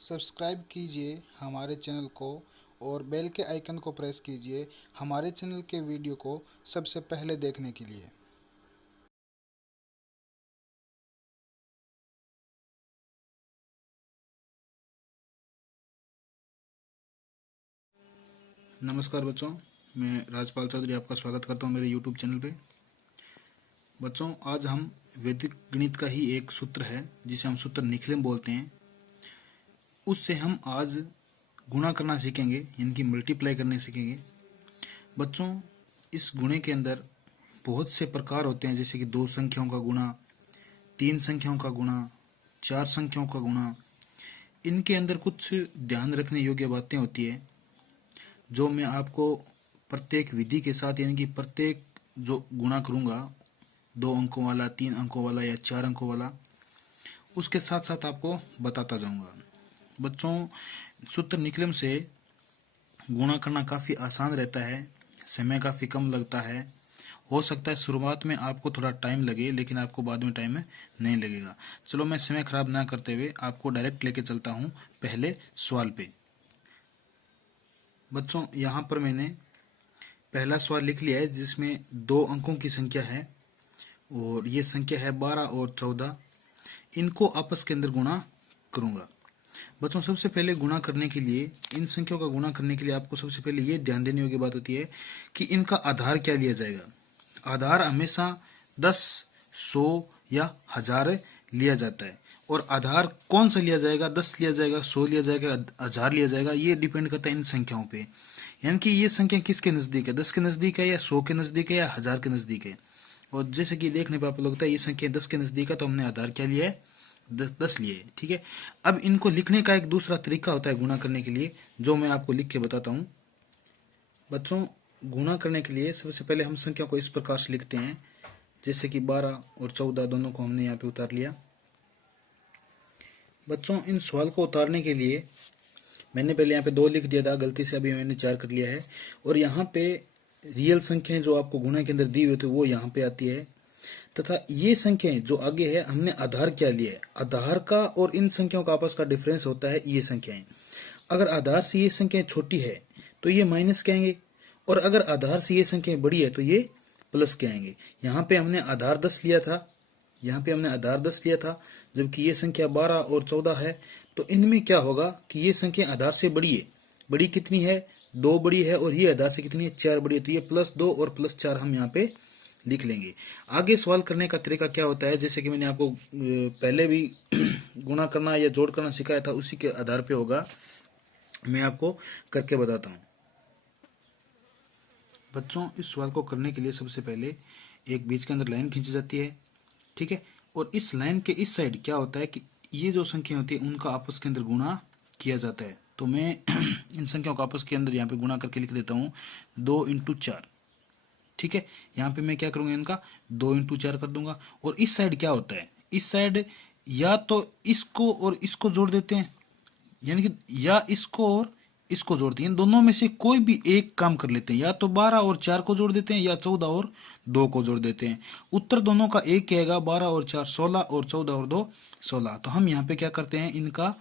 Subscribe कीजिए हमारे channel को और बेल के आइकन को प्रेस कीजिए हमारे चैनल के वीडियो को सबसे पहले देखने के लिए। नमस्कार बच्चों, मैं राजपाल चौधरी आपका स्वागत करता हूं मेरे यूट्यूब चैनल पे। बच्चों, आज हम वैदिक गणित का ही एक सूत्र है जिसे हम सूत्र निखिलम बोलते हैं, उससे हम आज गुणा करना सीखेंगे, यानी कि मल्टीप्लाई करने सीखेंगे। बच्चों, इस गुणे के अंदर बहुत से प्रकार होते हैं, जैसे कि दो संख्याओं का गुणा, तीन संख्याओं का गुणा, चार संख्याओं का गुणा। इनके अंदर कुछ ध्यान रखने योग्य बातें होती है जो मैं आपको प्रत्येक विधि के साथ, यानी कि प्रत्येक जो गुणा करूंगा, 2 अंकों वाला, 3 अंकों वाला या 4 अंकों वाला, उसके साथ साथ आपको बताता जाऊंगा। बच्चों, सूत्र निकलम से गुणा करना काफ़ी आसान रहता है, समय काफ़ी कम लगता है। हो सकता है शुरुआत में आपको थोड़ा टाइम लगे, लेकिन आपको बाद में टाइम नहीं लगेगा। चलो, मैं समय खराब ना करते हुए आपको डायरेक्ट लेके चलता हूँ पहले सवाल पे। बच्चों, यहाँ पर मैंने पहला सवाल लिख लिया है जिसमें 2 अंकों की संख्या है और ये संख्या है 12 और 14। इनको आपस के अंदर गुणा करूंगा। बच्चों, सबसे पहले गुणा करने के लिए, इन संख्याओं का गुणा करने के लिए आपको सबसे पहले ये ध्यान देने योग्य बात होती है कि इनका आधार क्या लिया जाएगा। आधार हमेशा 10, 100 या 1000 लिया जाता है। और आधार कौन सा लिया जाएगा, 10 लिया जाएगा, 100 लिया जाएगा, 1000 लिया जाएगा, ये डिपेंड करता है इन संख्याओं पे। यानी कि ये संख्या किसके नज़दीक है, 10 के नज़दीक है या 100 के नज़दीक है या 1000 के नज़दीक है। और जैसे कि देखने पर आपको लगता है ये संख्या 10 के नज़दीक है, तो हमने आधार क्या लिया है, 10 लिए। ठीक है। अब इनको लिखने का एक दूसरा तरीका होता है गुणा करने के लिए, जो मैं आपको लिख के बताता हूँ। बच्चों, गुणा करने के लिए सबसे पहले हम संख्या को इस प्रकार से लिखते हैं, जैसे कि 12 और 14 दोनों को हमने यहाँ पे उतार लिया। बच्चों, इन सवाल को उतारने के लिए मैंने पहले यहाँ पे 2 लिख दिया था गलती से, अभी मैंने 4 कर लिया है। और यहाँ पे रियल संख्याएं जो आपको गुणा के अंदर दी हुई थी वो यहाँ पे आती है, तथा ये संख्याएं जो आगे है हमने आधार क्या लिया है, आधार का और इन संख्याओं का आपस का डिफरेंस होता है ये संख्याएं। अगर आधार से ये संख्याएं छोटी है तो ये माइनस के आएंगे, और अगर आधार से ये संख्याएं बड़ी है तो ये प्लस के आएंगे। यहाँ पे हमने आधार 10 लिया था, यहाँ पे हमने आधार 10 लिया था, जबकि ये संख्या 12 और 14 है। तो इनमें क्या होगा कि ये संख्या आधार से बड़ी है। बड़ी कितनी है, 2 बड़ी है, और ये आधार से कितनी है, 4 बड़ी है। तो ये +2 और +4 हम यहाँ पे लिख लेंगे। आगे सवाल करने का तरीका क्या होता है, जैसे कि मैंने आपको पहले भी गुणा करना या जोड़ करना सिखाया था, उसी के आधार पे होगा, मैं आपको करके बताता हूँ। बच्चों, इस सवाल को करने के लिए सबसे पहले एक बीच के अंदर लाइन खींची जाती है। ठीक है। और इस लाइन के इस साइड क्या होता है कि ये जो संख्या होती है उनका आपस के अंदर गुणा किया जाता है। तो मैं इन संख्याओं को आपस के अंदर यहाँ पे गुणा करके लिख देता हूँ, 2 × 4। ठीक है। यहाँ पे मैं क्या करूंगा, इनका 2 × 4 कर दूंगा। और इस साइड क्या होता है, इस साइड या तो इसको और इसको जोड़ देते हैं, यानी कि या इसको और इसको जोड़ते हैं। इन दोनों में से कोई भी एक काम कर लेते हैं, या तो 12 और 4 को जोड़ देते हैं या 14 और 2 को जोड़ देते हैं। उत्तर दोनों का एक ही आएगा, 12 और 4 16 और 14 और 2 16। तो हम यहाँ पे क्या करते हैं, इनका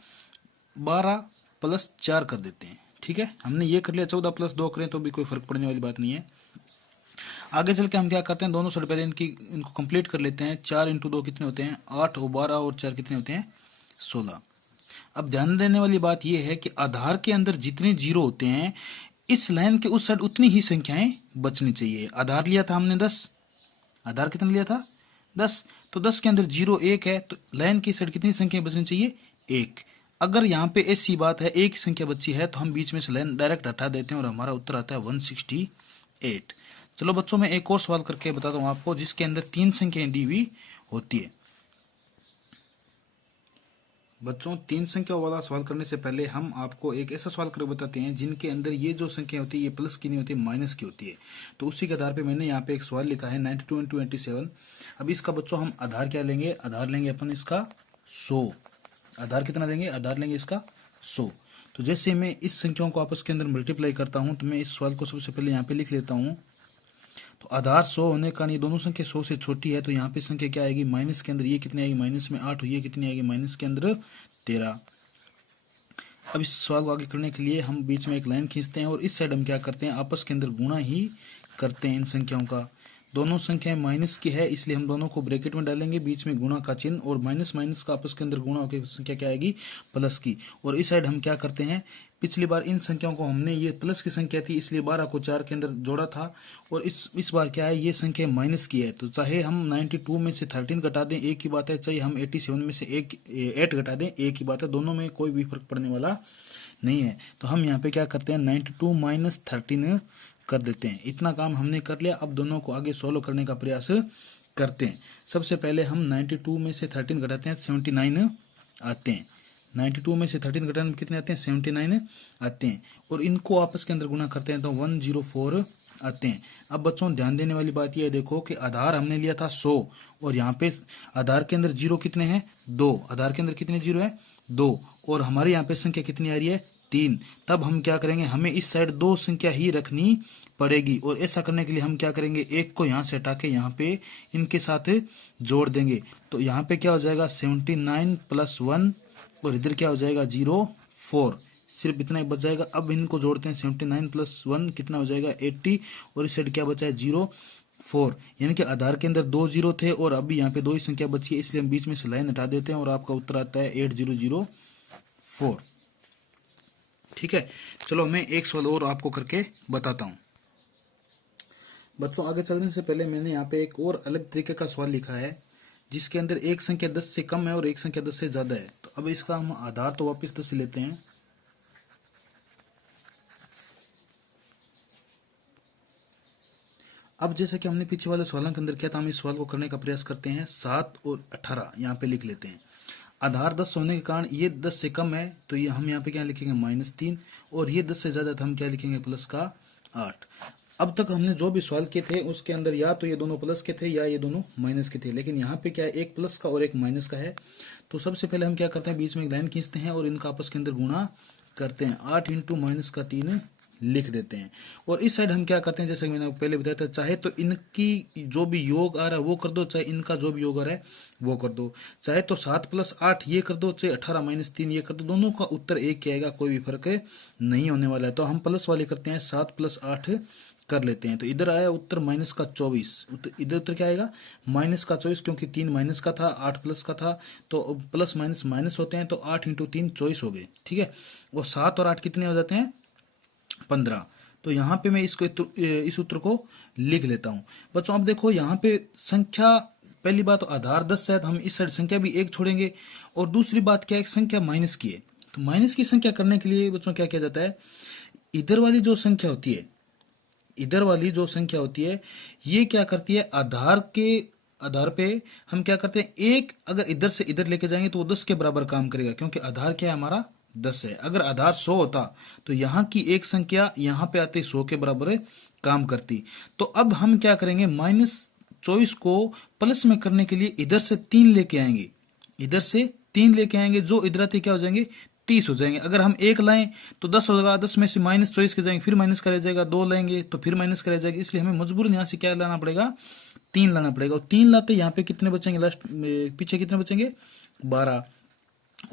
12 + 4 कर देते हैं। ठीक है, हमने ये कर लिया। 14 + 2 करें तो भी कोई फर्क पड़ने वाली बात नहीं है। आगे चल के हम क्या करते हैं, दोनों साइड पहले इनको कंप्लीट कर लेते हैं। 4 × 2 कितने होते हैं, 8, और 12 और 4 कितने होते हैं, 16। अब ध्यान देने वाली बात यह है कि आधार के अंदर जितने जीरो होते हैं, इस लाइन के उस साइड उतनी ही संख्याएं बचनी चाहिए। आधार लिया था हमने 10, आधार कितना लिया था, 10। तो 10 के अंदर जीरो 1 है, तो लाइन की साइड कितनी संख्या बचनी चाहिए, 1। अगर यहाँ पे ऐसी बात है, एक संख्या बची है, तो हम बीच में से लाइन डायरेक्ट हटा देते हैं और हमारा उत्तर आता है 168। चलो बच्चों, मैं एक और सवाल करके बताता हूँ आपको, जिसके अंदर 3 संख्याएं दी हुई होती है। बच्चों, 3 संख्या वाला सवाल करने से पहले हम आपको एक ऐसा सवाल कर बताते हैं जिनके अंदर ये जो संख्या होती है ये प्लस की नहीं होती, माइनस की होती है। तो उसी के आधार पे मैंने यहाँ पे एक सवाल लिखा है, 92 × 87। अब इसका बच्चों हम आधार क्या लेंगे, आधार लेंगे अपन इसका 100। आधार कितना लेंगे, आधार लेंगे इसका 100। तो जैसे मैं इस संख्याओं को आपस के अंदर मल्टीप्लाई करता हूँ, तो मैं इस सवाल को सबसे पहले यहाँ पे लिख लेता हूँ। तो आधार 100 होने का, ये दोनों संख्या 100 से छोटी है, तो यहाँ पे संख्या क्या आएगी, माइनस के अंदर ये कितनी आएगी, माइनस में 8, ये कितनी आएगी, माइनस के अंदर 13। अब इस सवाल को आगे करने के लिए हम बीच में एक लाइन खींचते हैं और इस साइड हम क्या करते हैं, आपस के अंदर गुणा ही करते हैं इन संख्याओं का। दोनों संख्याएं माइनस की है इसलिए हम दोनों को ब्रैकेट में डालेंगे, बीच में गुणा का चिन्ह, और माइनस माइनस का आपस के अंदर गुणा होकर संख्या क्या आएगी, प्लस की। और इस साइड हम क्या करते हैं, पिछली बार इन संख्याओं को हमने, ये प्लस की संख्या थी इसलिए 12 को 4 के अंदर जोड़ा था, और इस बार क्या है, ये संख्या माइनस की है। तो चाहे हम 92 में से 13 घटा दें एक ही बात है, चाहे हम 87 में से 8 घटा दें एक ही बात है, दोनों में कोई भी फर्क पड़ने वाला नहीं है। तो हम यहाँ पे क्या करते हैं, 92 माइनस 13 कर देते हैं। इतना काम हमने कर लिया। अब दोनों को आगे सोल्व करने का प्रयास करते हैं। सबसे पहले हम 92 में से 13 घटाते हैं, 79 आते हैं। 92 में से 13 घटाने में कितने आते हैं, 79 आते हैं। और इनको आपस के अंदर गुना करते हैं तो 104 आते हैं। अब बच्चों ध्यान देने वाली बात यह देखो कि आधार हमने लिया था 100, और यहाँ पे आधार के अंदर जीरो कितने हैं, 2। आधार के अंदर कितने जीरो है, 2। और हमारे यहाँ पे संख्या कितनी आ रही है, 3। तब हम क्या करेंगे, हमें इस साइड 2 संख्या ही रखनी पड़ेगी। और ऐसा करने के लिए हम क्या करेंगे, एक को यहाँ से हटा के यहाँ पे इनके साथ जोड़ देंगे। तो यहाँ पे क्या हो जाएगा, 79 प्लस 1, और इधर क्या हो जाएगा, 04। सिर्फ इतना ही बच जाएगा। अब इनको जोड़ते हैं, 79 प्लस 1 कितना हो जाएगा, 80, और इस साइड क्या बचा है, 04। यानी कि आधार के अंदर 2 जीरो थे और अभी यहाँ पे 2 ही संख्या बची है, इसलिए हम बीच में से लाइन हटा देते हैं और आपका उत्तर आता है 8004। ठीक है, चलो मैं एक सवाल और आपको करके बताता हूं। बच्चों आगे चलने से पहले मैंने यहाँ पे एक और अलग तरीके का सवाल लिखा है, जिसके अंदर एक संख्या 10 से कम है और एक संख्या 10 से ज्यादा है। तो अब इसका हम आधार तो वापस 10 लेते हैं। अब जैसा कि हमने पीछे वाले सवालों के अंदर किया था, हम इस सवाल को करने का प्रयास करते हैं। 7 और 18 यहाँ पे लिख लेते हैं। आधार 10 होने के कारण ये 10 से कम है, तो ये हम यहाँ पे क्या लिखेंगे, -3, और ये 10 से ज्यादा तो हम क्या लिखेंगे, प्लस का 8। अब तक हमने जो भी सवाल किए थे उसके अंदर या तो ये दोनों प्लस के थे या ये दोनों माइनस के थे, लेकिन यहाँ पे क्या है, एक प्लस का और एक माइनस का है। तो सबसे पहले हम क्या करते हैं, बीच में एक लाइन खींचते हैं और इनका आपस के अंदर गुणा करते हैं। 8 इंटू माइनस का 3 लिख देते हैं। और इस साइड हम क्या करते हैं, जैसे कि मैंने पहले बताया था, चाहे तो इनकी जो भी योग आ रहा है वो कर दो, चाहे इनका जो भी योग आ रहा है वो कर दो। चाहे तो 7 प्लस 8 ये कर दो, चाहे 18 माइनस 3 ये कर दो, दोनों का उत्तर एक ही आएगा, कोई भी फर्क नहीं होने वाला है। तो हम प्लस वाले करते हैं, 7 प्लस 8 कर लेते हैं। तो इधर आया उत्तर माइनस का 24, इधर उत्तर क्या आएगा, माइनस का 24, क्योंकि 3 माइनस का था, 8 प्लस का था, तो प्लस माइनस माइनस होते हैं, तो 8 इंटू 3 24 हो गए। ठीक है, और 7 और 8 कितने हो जाते हैं, 15। तो यहाँ पे मैं इस उत्तर को लिख लेता हूं। बच्चों अब देखो यहाँ पे संख्या, पहली बात तो आधार 10 है, तो हम इस साइड संख्या भी एक छोड़ेंगे, और दूसरी बात क्या है, संख्या माइनस की है। तो माइनस की संख्या करने के लिए बच्चों क्या किया जाता है, इधर वाली जो संख्या होती है, इधर वाली जो संख्या होती है ये क्या करती है, आधार के आधार पे हम क्या करते हैं, एक अगर इधर से इधर लेके जाएंगे तो वो 10 के बराबर काम करेगा, क्योंकि आधार क्या है हमारा, 10 है। अगर आधार 100 होता तो यहाँ की एक संख्या यहाँ पे आते 100 के बराबर काम करती। तो अब हम क्या करेंगे, -24 को प्लस में करने के लिए इधर से 3 लेके आएंगे, इधर से 3 लेके आएंगे, जो इधर आते क्या हो जाएंगे, 30 हो जाएंगे। अगर हम एक लाएं तो 10 होगा, 10 में से -24 के जाएंगे, फिर माइनस का रह जाएगा, 2 लाएंगे तो फिर माइनस का रह जाएगा, इसलिए हमें मजबूरन यहाँ से क्या लाना पड़ेगा, 3 लाना पड़ेगा। और 3 लाते यहाँ पे कितने बचेंगे, लास्ट पीछे कितने बचेंगे, 12।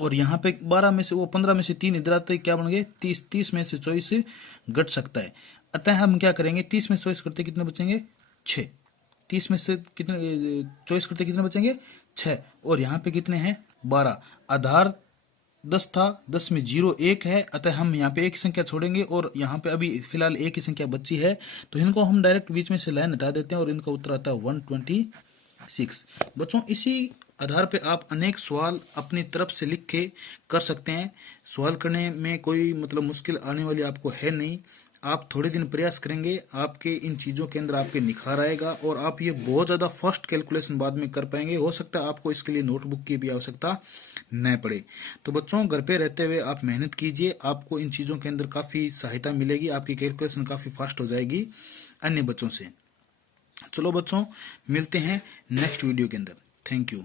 और यहाँ पे 12 में से वो 15 में से 3 इधर आते क्या बन गए, 30। 30 में से 24 घट सकता है, अतः हम क्या करेंगे, 30 में 24 करते कितने बचेंगे, 6। 30 में से कितने 24 करते कितने बचेंगे, 6। और यहाँ पे कितने हैं, 12। आधार 10 था, 10 में 0 1 है, अतः हम यहाँ पे एक संख्या छोड़ेंगे, और यहाँ पे अभी फिलहाल एक ही संख्या बची है, तो इनको हम डायरेक्ट बीच में से लाइन हटा देते हैं और इनका उत्तर आता है 126। बच्चों इसी आधार पे आप अनेक सवाल अपनी तरफ से लिख के कर सकते हैं। सवाल करने में कोई मतलब मुश्किल आने वाली आपको है नहीं। आप थोड़े दिन प्रयास करेंगे, आपके इन चीज़ों के अंदर आपके निखार आएगा और आप ये बहुत ज़्यादा फास्ट कैलकुलेशन बाद में कर पाएंगे। हो सकता है आपको इसके लिए नोटबुक की भी आवश्यकता न पड़े। तो बच्चों घर पे रहते हुए आप मेहनत कीजिए, आपको इन चीज़ों के अंदर काफ़ी सहायता मिलेगी, आपकी कैलकुलेशन काफ़ी फास्ट हो जाएगी अन्य बच्चों से। चलो बच्चों मिलते हैं नेक्स्ट वीडियो के अंदर। Thank you.